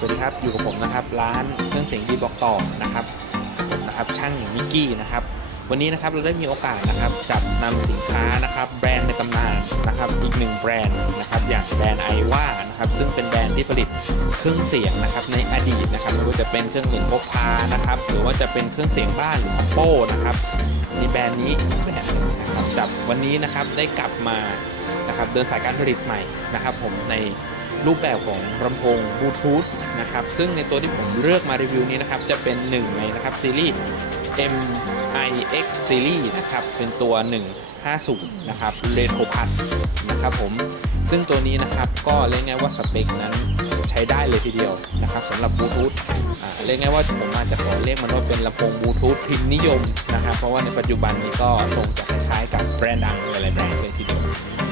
สวัสดีครับ อยู่กับผมนะครับ ร้านเครื่องเสียงดีบอกต่อนะครับกับผมนะครับช่างมิกกี้นะครับ วันนี้นะครับเราได้มีโอกาสนะครับจัดนำสินค้านะครับแบรนด์ในตำนานนะครับอีกหนึ่งแบรนด์นะครับอย่างแบรนด์ไอว่านะครับซึ่งเป็นแบรนด์ที่ผลิตเครื่องเสียงนะครับในอดีตนะครับไม่ว่าจะเป็นเครื่องเสียงพกพานะครับหรือว่าจะเป็นเครื่องเสียงบ้านหรือคอมโปนะครับมีแบรนด์นี้อีกแบรนด์หนึ่งนะครับจับวันนี้นะครับได้กลับมานะครับเดินสายการผลิตใหม่นะครับผมใน รูปแบบของลำโพงบลูทูธนะครับซึ่งในตัวที่ผมเลือกมารีวิวนี้นะครับจะเป็นหนึ่งในนะครับซีรีส์ MIX Series นะครับเป็นตัว 150 นะครับ r e t r o p a d นะครับผมซึ่งตัวนี้นะครับก็เรียกง่ายว่าสเปคนั้นใช้ได้เลยทีเดียวนะครับสำหรับบลูทูธอ่าเรียกง่ายว่าผมอาจจะขอเรียกมันว่าเป็นลำโพงบลูทูธพิมพ์นิยมนะครับเพราะว่าในปัจจุบันนี้ก็ทรงจะคล้ายๆกับแบรนด์ดังหลายๆแบรนด์เลยทีเดียว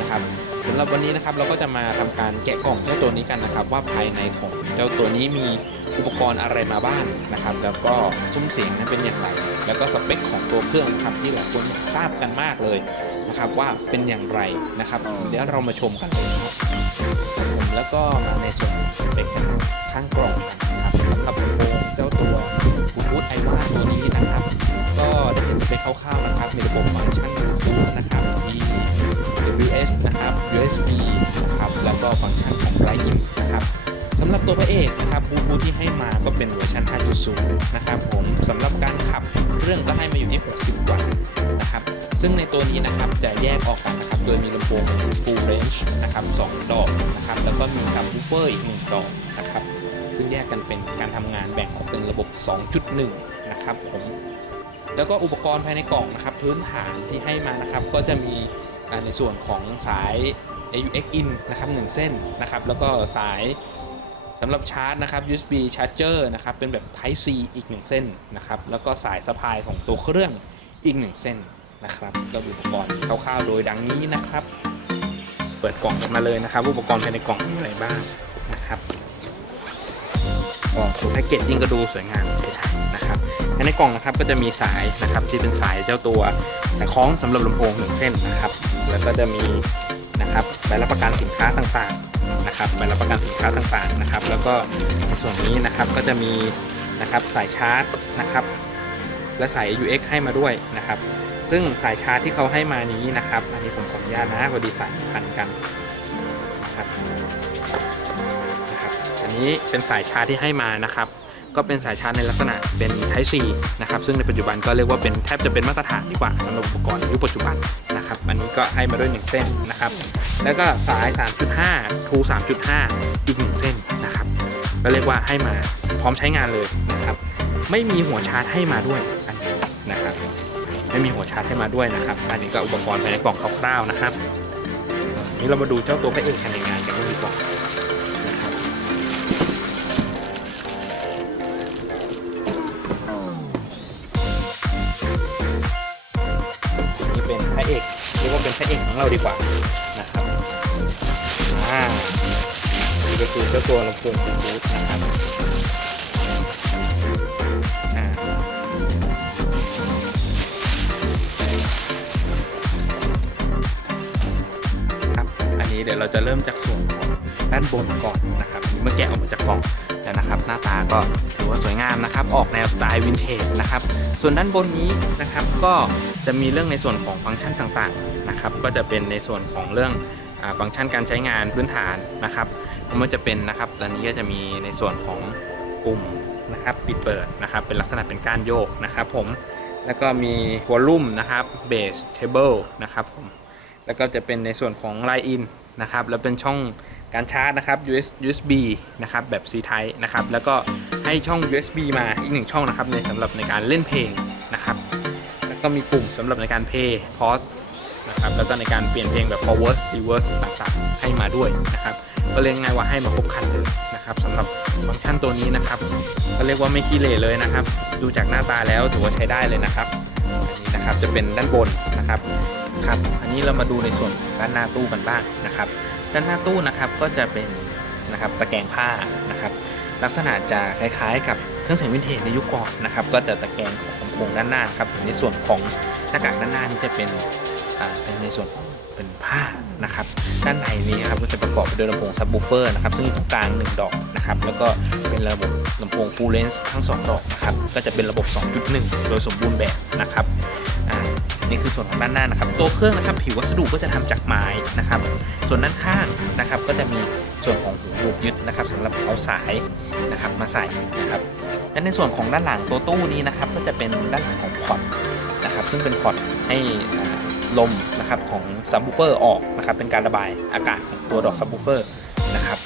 นะครับสำหรับวันนี้นะครับเราก็จะมาทำการแกะกล่องเจ้าตัวนี้กันนะครับ ว่าภายในของเจ้าตัวนี้มีอุปกรณ์อะไรมาบ้างนะครับ แล้วก็ซุ้มเสียงนั้นเป็นอย่างไร แล้วก็สเปคของตัวเครื่องครับที่หลายคนอยากทราบกันมากเลยนะครับ ว่าเป็นอย่างไรนะครับ เดี๋ยวเรามาชมกันเลยครับผมแล้วก็มาในส่วนสเปคกันข้างกล่องกันะครับสำหรับลำโพงเจ้าตัวบูทูธไอว่าตัวนี้นะครับ ก็ได้เห็นสเปคคร่าวๆนะครับ มีระบบฟังก์ชันบลูทูธนะครับมี AWS นะครับ USB นะครับ แล้วก็ฟังก์ชันของ Line In นะครับสำหรับตัวพระเอกนะครับบูทูที่ให้มาก็เป็นเวอร์ชัน 5.0 นะครับผมสำหรับการขับเครื่องก็ให้มาอยู่ที่ 60 วัตต์นะครับ ซึ่งในตัวนี้นะครับจะแยกออกกันนะครับ โดยมีลำโพง full range นะครับ 2 ดอกนะครับ แล้วก็มี subwoofer อีก 1 ดอกนะครับ ซึ่งแยกกันเป็นการทำงานแบ่งออกเป็นระบบ 2.1 นะครับผมแล้วก็อุปกรณ์ภายในกล่องนะครับ พื้นฐานที่ให้มานะครับ ก็จะมี ในส่วนของสาย AUX in นะครับ1เส้นนะครับแล้วก็สายสำหรับชาร์จนะครับ USB charger นะครับเป็นแบบ Type C อีก 1 เส้นนะครับแล้วก็สายสะพายของตัวเครื่องอีก 1 เส้นนะครับก็อุปกรณ์คร่าวๆโดยดังนี้นะครับ เปิดกล่องกันมาเลยนะครับ อุปกรณ์ภายในกล่องมีอะไรบ้างนะครับก็ตัวแพ็กเกจยิ่งก็ดูสวยงามใช้ได้นะครับในกล่องนะครับก็จะมีสายนะครับที่เป็นสายเจ้าตัวสายคล้องสำหรับลำโพงหนึ่งเส้นนะครับ แล้วก็จะมีนะครับใบรับประกันสินค้าต่างๆนะครับใบรับประกันสินค้าต่างๆนะครับ แล้วก็ในส่วนนี้นะครับก็จะมีนะครับสายชาร์จนะครับ และสาย UX ให้มาด้วยนะครับ ซึ่งสายชาร์จที่เขาให้มานี้นะครับ อันนี้ผมขออนุญาตนะพอดีสายพันกันนะครับนะครับ อันนี้เป็นสายชาร์จที่ให้มานะครับ ก็เป็นสายชาร์จในลักษณะเป็น Type C นะครับซึ่งในปัจจุบันก็เรียกว่าเป็นแทบจะเป็นมาตรฐานดีกว่าสำหรับอุปกรณ์ยุคปัจจุบันนะครับอันนี้ก็ให้มาด้วย 1 เส้นนะครับแล้วก็สาย 3.5 True 3.5 อีก 1 เส้นนะครับก็เรียกว่าให้มาพร้อมใช้งานเลยนะครับไม่มีหัวชาร์จให้มาด้วยอันนี้นะครับไม่มีหัวชาร์จให้มาด้วยนะครับอันนี้ก็อุปกรณ์ภายในกล่องคร่าวๆนะครับนี่เรามาดูเจ้าตัวพระเอกกันในงานกันดีกว่า ของเราดีกว่านะครับอ่านี่ก็คือเจ้าตัวลำโพงบลูทูธนะครับอ่าครับอันนี้เดี๋ยวเราจะเริ่มจากส่วนของด้านบนก่อนนะครับเมื่อแกะออกมาจากกล่อง แล้วนะครับ หน้าตาก็ถือว่าสวยงามนะครับ ออกแนวสไตล์วินเทจนะครับ ส่วนด้านบนนี้นะครับก็จะมีเรื่องในส่วนของฟังก์ชันต่างๆนะครับ ก็จะเป็นในส่วนของเรื่องฟังก์ชันการใช้งานพื้นฐานนะครับไม่ว่าจะเป็นนะครับ ตอนนี้ก็จะมีในส่วนของปุ่มนะครับ ปิดเปิดนะครับ เป็นลักษณะเป็นกานโยกนะครับผม แล้วก็มีวอลลุ่มนะครับเบสเทเบิลนะครับผม แล้วก็จะเป็นในส่วนของ Line In นะครับ แล้วเป็นช่อง การชาร์จนะครับ US USB นะครับแบบ C Type นะครับแล้วก็ให้ช่อง USB มาอีกหนึ่งช่องนะครับในสำหรับในการเล่นเพลงนะครับแล้วก็มีปุ่มสำหรับในการ play pause นะครับแล้วก็ในการเปลี่ยนเพลงแบบ forward reverse ต่างๆให้มาด้วยนะครับก็เรียกง่ายว่าให้มาครบคันเลยนะครับสำหรับฟังก์ชันตัวนี้นะครับก็เรียกว่าไม่ขี้เหร่เลยนะครับ ดูจากหน้าตาแล้วถือว่าใช้ได้เลยนะครับอันนี้นะครับจะเป็นด้านบนนะครับครับ อันนี้เรามาดูในส่วนด้านหน้าตู้กันบ้างนะครับ ด้านหน้าตู้นะครับก็จะเป็นนะครับตะแกรงผ้านะครับ ลักษณะจะคล้าย ๆ กับเครื่องเสียงวินเทจในยุคก่อนนะครับ ก็จะตะแกรงของลำโพงด้านหน้าครับในส่วนของหน้ากากด้านหน้านี้จะเป็นอ่าเป็นในส่วนเป็นผ้านะครับด้านในนี้นครับก็จะประกอบไปด้วยลำโพงซับวูเฟอร์นะครับซึ่งตรงกลางหนึ่งดอกนะครับแล้วก็เป็นระบบลำโพง full range ทั้ง 2 ดอกนะครับก็จะเป็นระบบ 2.1 โดยสมบูรณ์แบบนะครับ นี่คือส่วนของด้านหน้านะครับ ตัวเครื่องนะครับผิววัสดุก็จะทำจากไม้นะครับ ส่วนด้านข้างนะครับ ก็จะมีส่วนของหูลูกยึดนะครับสำหรับเอาสายนะครับมาใส่นะครับและในส่วนของด้านหลังตัวตู้นี้นะครับ ก็จะเป็นด้านหลังของพอร์ตนะครับ ซึ่งเป็นพอร์ตให้ลมนะครับของซับวูเฟอร์ออกนะครับเป็นการระบายอากาศของตัวดอกซับวูเฟอร์นะครับ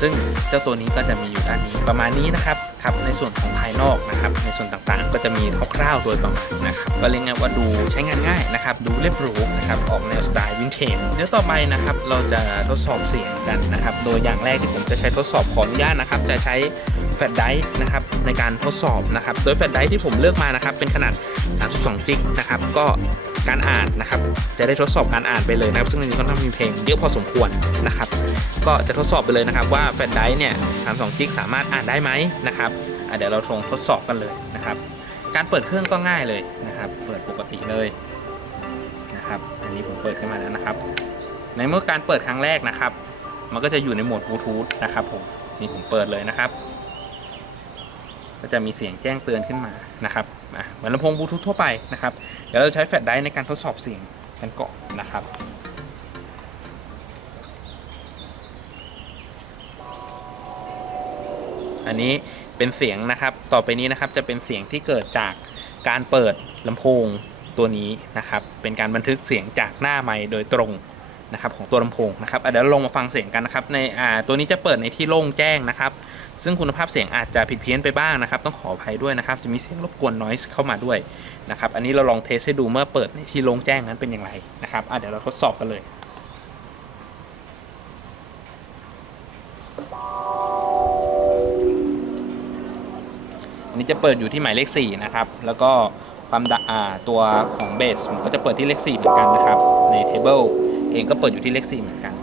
ซึ่งเจ้าตัวนี้ก็จะมีอยู่ด้านนี้ประมาณนี้นะครับ ครับในส่วนของภายนอกนะครับในส่วนต่างๆ ก็จะมีคร่าวๆโดยประมาณนะครับก็เรียกง่ายว่าดูใช้งานง่ายนะครับดูเรียบหรูนะครับออกแนวสไตล์วินเทจเดี๋ยวต่อไปนะครับเราจะทดสอบเสียงกันนะครับโดยอย่างแรกที่ผมจะใช้ทดสอบขออนุญาตนะครับจะใช้แฟลชไดร์นะครับในการทดสอบนะครับโดยแฟลชไดร์ที่ผมเลือกมานะครับเป็นขนาด 32 จิกนะครับก็ การอ่านนะครับ จะได้ทดสอบการอ่านไปเลยนะครับ ซึ่งในนี้ค่อนข้างมีเพลงเยอะพอสมควรนะครับ ก็จะทดสอบไปเลยนะครับ ว่าแฟลชไดร์เนี่ย32จิกสามารถอ่านได้ไหมนะครับเดี๋ยวเราลงทดสอบกันเลยนะครับ การเปิดเครื่องก็ง่ายเลยนะครับ เปิดปกติเลยนะครับ อันนี้ผมเปิดขึ้นมาแล้วนะครับ ในเมื่อการเปิดครั้งแรกนะครับ มันก็จะอยู่ในโหมดบลูทูธนะครับผม นี่ผมเปิดเลยนะครับ ก็จะมีเสียงแจ้งเตือนขึ้นมานะครับอะเหมือนลำโพงบลูทูธทั่วไปนะครับ เดี๋ยวเราใช้แฟลชไดร์ในการทดสอบเสียงกันก่อนนะครับอันนี้เป็นเสียงนะครับ ต่อไปนี้นะครับจะเป็นเสียงที่เกิดจากการเปิดลำโพงตัวนี้นะครับ เป็นการบันทึกเสียงจากหน้าไมค์โดยตรง นะครับของตัวลำโพงนะครับเดี๋ยวเราลงมาฟังเสียงกันนะครับในอ่าตัวนี้จะเปิดในที่โล่งแจ้งนะครับ ซึ่งคุณภาพเสียงอาจจะผิดเพี้ยนไปบ้างนะครับ ต้องขออภัยด้วยนะครับ จะมีเสียงรบกวน noise เข้ามาด้วยนะครับ อันนี้เราลองเทสให้ดูเมื่อเปิดในที่โล่งแจ้งนั้นเป็นอย่างไรนะครับเดี๋ยวเราทดสอบกันเลยอันนี้จะเปิดอยู่ที่หมายเลข4นะครับ แล้วก็ความดังตัวของเบสผมก็จะเปิดที่เลข4เหมือนกันนะครับ ในเทเบิล เองก็เปิดอยู่ที่เลขสี่เหมือนกัน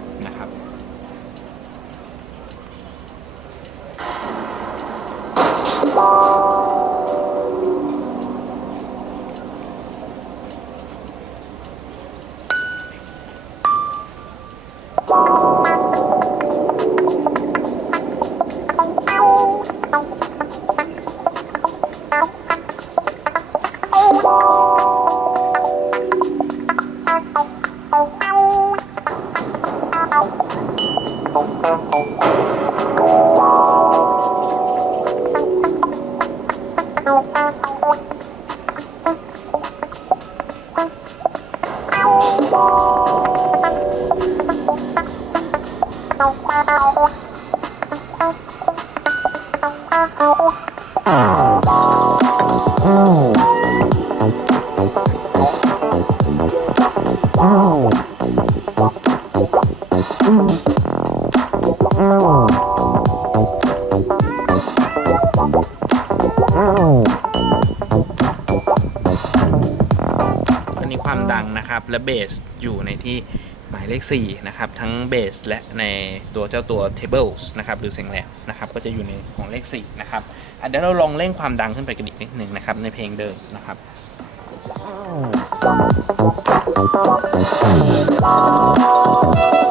อั เลข4นะครับทั้งเบสและในตัวเจ้าตัว tables นะครับหรือเสียงแหลมนะครับก็จะอยู่ในของเลข4นะครับเดี๋ยวเราลองเร่งความดังขึ้นไปกันอีกนิดหนึ่งนะครับในเพลงเดิมนะครับเ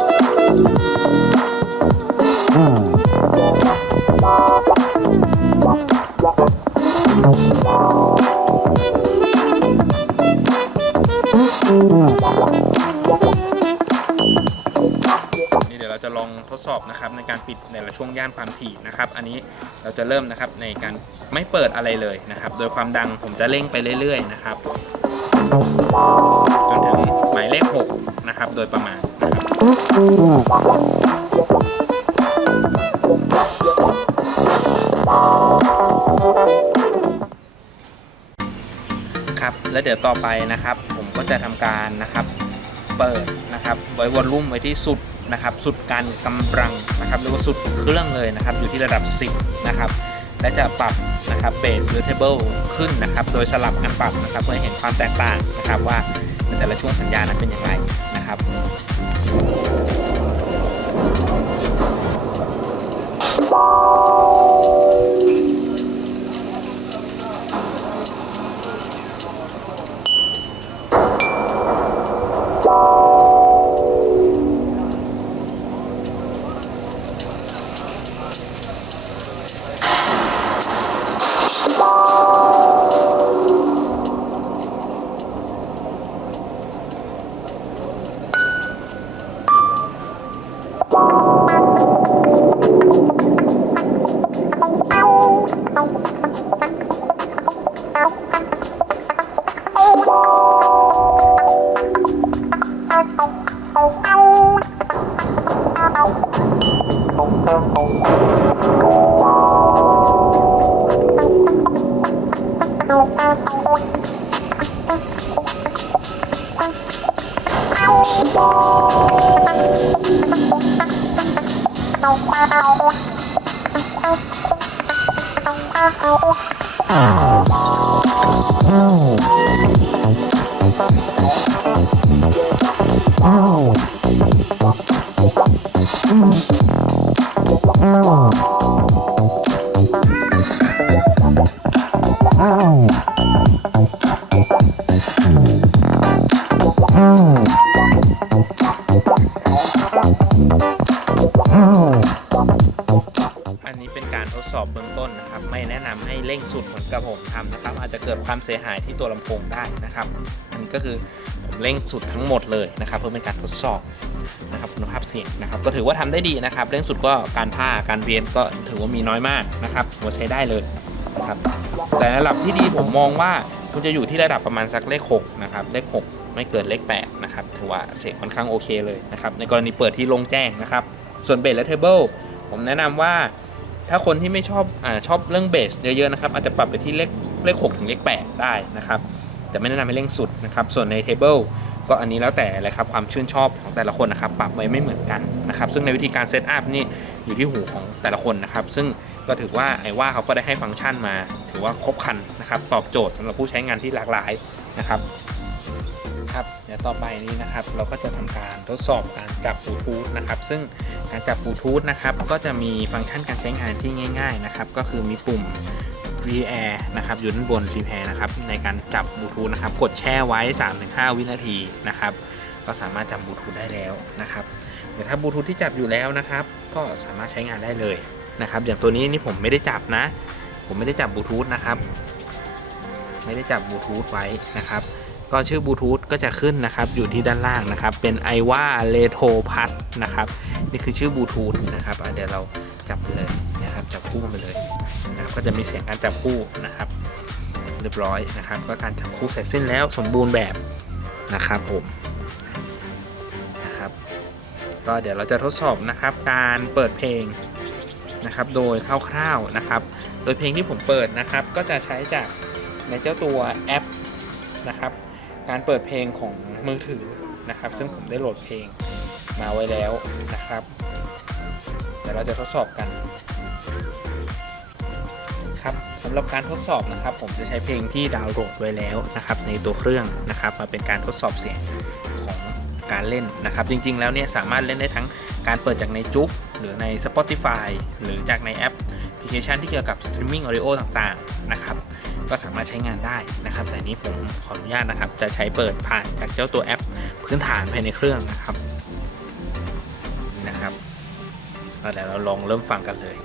องทดสอบนะครับในการปิดในละช่วงย่านความถี่นะครับ อันนี้เราจะเริ่มนะครับในการไม่เปิดอะไรเลยนะครับ โดยความดังผมจะเร่งไปเรื่อยๆนะครับจนถึงหมายเลข6นะครับ โดยประมาณนะครับครับแล้วเดี๋ยวต่อไปนะครับ ผมก็จะทำการนะครับ เปิดนะครับ ไว้วอลลุ่มไว้ที่สุด นะครับสุดการกำลังนะครับหรือว่าสุดเครื่องเลยนะครับอยู่ที่ระดับ 10 นะครับและจะปรับนะครับเบสหรือเทเบิลขึ้นนะครับโดยสลับกันปรับนะครับเพื่อให้เห็นความแตกต่างนะครับว่าในแต่ละช่วงสัญญาณนั้นเป็นอย่างไรนะครับ เสียหายที่ตัวลำโพงได้นะครับ อันนี้ก็คือผมเร่งสุดทั้งหมดเลยนะครับ เพื่อเป็นการทดสอบนะครับคุณภาพเสียงนะครับ ก็ถือว่าทำได้ดีนะครับ เร่งสุดก็การพาการเพี้ยนก็ถือว่ามีน้อยมากนะครับถือว่าใช้ได้เลยนะครับ แต่ระดับที่ดีผมมองว่าคุณจะอยู่ที่ระดับประมาณสักเลข6นะครับเลข 6 ไม่เกินเลข8นะครับถือว่าเสียงค่อนข้างโอเคเลยนะครับในกรณีเปิดที่โลงแจ้งนะครับส่วนเบสและเทเบิลผมแนะนำว่าถ้าคนที่ไม่ชอบอ่าชอบเรื่องเบสเยอะๆนะครับอาจจะปรับไปที่เลข เลข6ถึงเลข8 ได้นะครับแต่ไม่แนะนำให้เร่งสุดนะครับ ส่วนในเทเบิลก็อันนี้แล้วแต่เลยครับความชื่นชอบของแต่ละคนนะครับ ปรับไว้ไม่เหมือนกันนะครับ ซึ่งในวิธีการเซตอัพนี่อยู่ที่หูของแต่ละคนนะครับ ซึ่งก็ถือว่าไอว่าเขาก็ได้ให้ฟังก์ชันมา ถือว่าครบครันนะครับ ตอบโจทย์สำหรับผู้ใช้งานที่หลากหลายนะครับครับเดี๋ยวต่อไปนี้นะครับเราก็จะทำการทดสอบการจับบลูทูธนะครับ ซึ่งการจับบลูทูธนะครับก็จะมีฟังก์ชันการใช้งานที่ง่าย ๆนะครับ ก็คือมีปุ่ม r e a i r นะครับอยู่ด้านบน r e p a i r นะครับในการจับบลูทูธนะครับกดแช่ไว้ 3-5 วินาทีนะครับก็สามารถจับบลูทูธได้แล้วนะครับเดี๋ยวถ้าบลูทูธที่จับอยู่แล้วนะครับ ก็สามารถใช้งานได้เลยนะครับ อย่างตัวนี้นี่ผมไม่ได้จับนะ ผมไม่ได้จับบลูทูธนะครับ ไม่ได้จับบลูทูธไว้นะครับก็ชื่อบลูทูธก็จะขึ้นนะครับอยู่ที่ด้านล่างนะครับ เป็น i w a r e t o p a d นะครับ นี่คือชื่อบลูทูธนะครับเดี๋ยวเราจับเลยนะครับจับคู่กันไปเลย ก็จะมีเสียงการจับคู่นะครับ เรียบร้อยนะครับ ก็การจับคู่เสร็จสิ้นแล้วสมบูรณ์แบบนะครับผมนะครับ ก็เดี๋ยวเราจะทดสอบนะครับการเปิดเพลงนะครับ โดยคร่าวๆนะครับ โดยเพลงที่ผมเปิดนะครับ ก็จะใช้จากในเจ้าตัวแอปนะครับ การเปิดเพลงของมือถือนะครับ ซึ่งผมได้โหลดเพลงมาไว้แล้วนะครับเดี๋ยวเราจะทดสอบกัน สำหรับการทดสอบนะครับผมจะใช้เพลงที่ดาวน์โหลดไว้แล้วนะครับในตัวเครื่องนะครับมาเป็นการทดสอบเสียงของการเล่นนะครับ จริงๆ แล้วเนี่ยสามารถเล่นได้ทั้งการเปิดจากในจุ๊กหรือใน Spotify หรือจากในแอปพลิเคชันที่เกี่ยวกับ Streaming Audio ต่างๆนะครับก็สามารถใช้งานได้นะครับ แต่นี้ผมขออนุญาตนะครับ จะใช้เปิดผ่านจากเจ้าตัวแอปพื้นฐานภายในเครื่องนะครับนะครับเอาเดี๋ยวเราลองเริ่มฟังกันเลย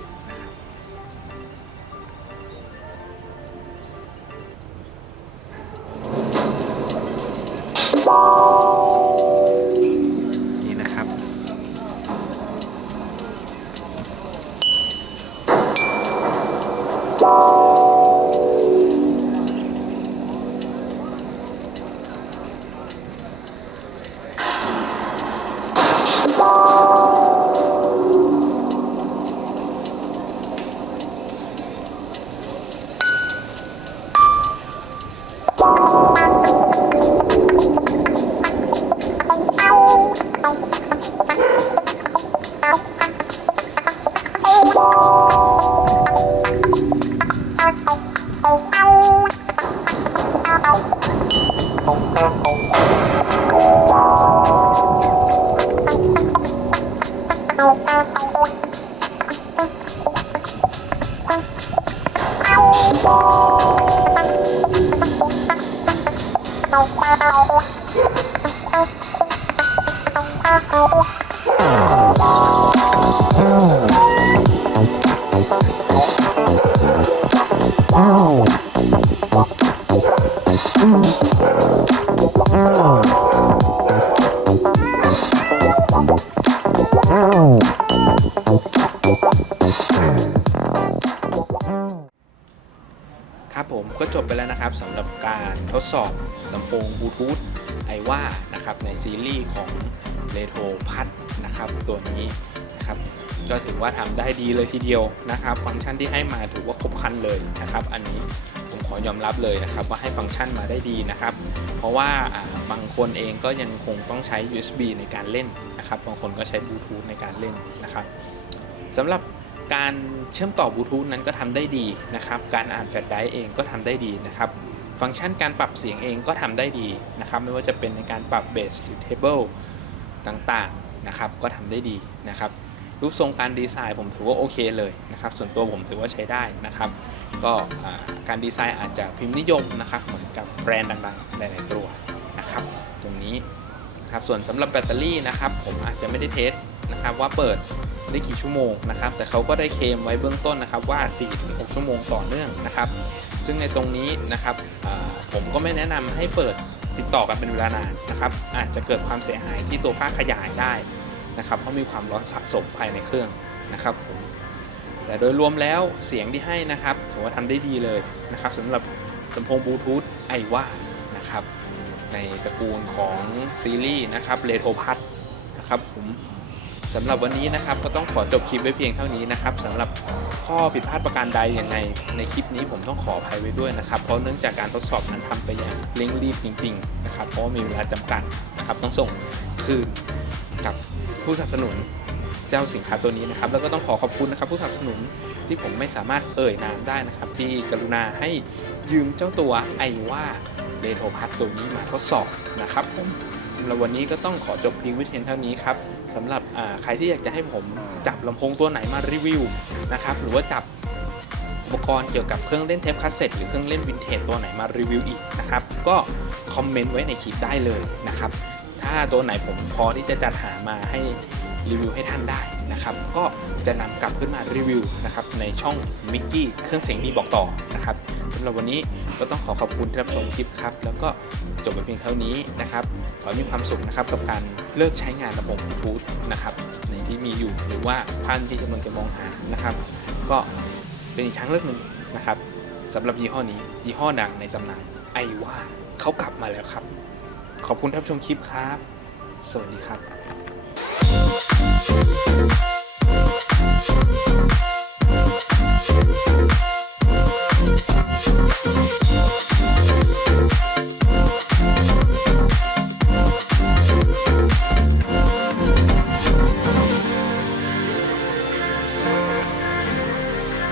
ค ทดสอบลำโพงบลูทูธไอว่านะครับในซีรีส์ของ r e t r o p a d นะครับตัวนี้นะครับก็ถือว่าทำได้ดีเลยทีเดียวนะครับ ฟังก์ชันที่ให้มาถือว่าครบครันเลยนะครับ อันนี้ผมขอยอมรับเลยนะครับ ว่าให้ฟังก์ชันมาได้ดีนะครับ เพราะว่าบางคนเองก็ยังคงต้องใช้ USB ในการเล่นนะครับ บางคนก็ใช้บลูทูธในการเล่นนะครับสำหรับการเชื่อมต่อบลูทูธนั้นก็ทำได้ดีนะครับ การอ่านแฟลชไดรฟ์เองก็ทำได้ดีนะครับ ฟังก์ชันการปรับเสียงเองก็ทำได้ดีนะครับ ไม่ว่าจะเป็นในการปรับเบสหรือเทเบิลต่างๆนะครับ ก็ทำได้ดีนะครับ รูปทรงการดีไซน์ผมถือว่าโอเคเลยนะครับ ส่วนตัวผมถือว่าใช้ได้นะครับ ก็การดีไซน์อาจจะพิมพ์นิยมนะครับ เหมือนกับแบรนด์ดังๆหลายๆตัวนะครับ ตรงนี้ครับส่วนสำหรับแบตเตอรี่นะครับ ผมอาจจะไม่ได้เทสนะครับว่าเปิดได้กี่ชั่วโมงนะครับ แต่เขาก็ได้เคลมไว้เบื้องต้นนะครับว่า 4-6 ชั่วโมงต่อเนื่องนะครับ ซึ่งในตรงนี้นะครับผมก็ไม่แนะนำให้เปิดติดต่อกันเป็นเวลานานนะครับ อาจจะเกิดความเสียหายที่ตัวผ้าขยายได้นะครับเพราะมีความร้อนสะสมภายในเครื่องนะครับแต่โดยรวมแล้วเสียงที่ให้นะครับถือว่าทำได้ดีเลยนะครับสำหรับลำโพงบลูทูธไอว่านะครับในตระกูลของซีรีส์นะครับเรโทพัทนะครับผม สำหรับวันนี้นะครับก็ต้องขอจบคลิปไว้เพียงเท่านี้นะครับสำหรับข้อผิดพลาดประการใดยังไง ในคลิปนี้ผมต้องขออภัยไว้ด้วยนะครับ เพราะเนื่องจากการทดสอบนั้นทำไปอย่างเร่งรีบจริง ๆ นะครับ เพราะมีเวลาจำกัดนะครับ ต้องส่งคืนกับผู้สนับสนุนเจ้าสินค้าตัวนี้นะครับ แล้วก็ต้องขอขอบคุณนะครับ ผู้สนับสนุนที่ผมไม่สามารถเอ่ยนามได้นะครับ ที่กรุณาให้ยืมเจ้าตัวไอว่าเรโทพัทตัวนี้มาทดสอบนะครับผม สำหรับวันนี้ก็ต้องขอจบเพียงวิเทยนเท่านี้ครับสำหรับใครที่อยากจะให้ผมจับลำโพงตัวไหนมารีวิวนะครับหรือว่าจับอุปกรณ์เกี่ยวกับเครื่องเล่นเทปคาสเซ็ตหรือเครื่องเล่นวินเทจตัวไหนมารีวิวอีกนะครับก็คอมเมนต์ไว้ในคลิปได้เลยนะครับถ้าตัวไหนผมพอที่จะจัดหามาให้รีวิวให้ท่านได้นะครับก็จะนำกลับขึ้นมารีวิวนะครับในช่องมิกกี้เครื่องเสียงดีบอกต่อนะครับ สำหรับวันนี้ก็ต้องขอขอบคุณที่รับชมคลิปครับ แล้วก็จบไปเพียงเท่านี้นะครับ ขอให้มีความสุขนะครับกับการเลิกใช้งานระบบบลูทูธนะครับในที่มีอยู่หรือว่าท่านที่กำลังจะมองหานะครับ ก็เป็นอีกทางเลือกหนึ่งนะครับสำหรับยี่ห้อนี้ยี่ห้อดังในตำนานไอว่าเขากลับมาแล้วครับ ขอบคุณที่รับชมคลิปครับ สวัสดีครับ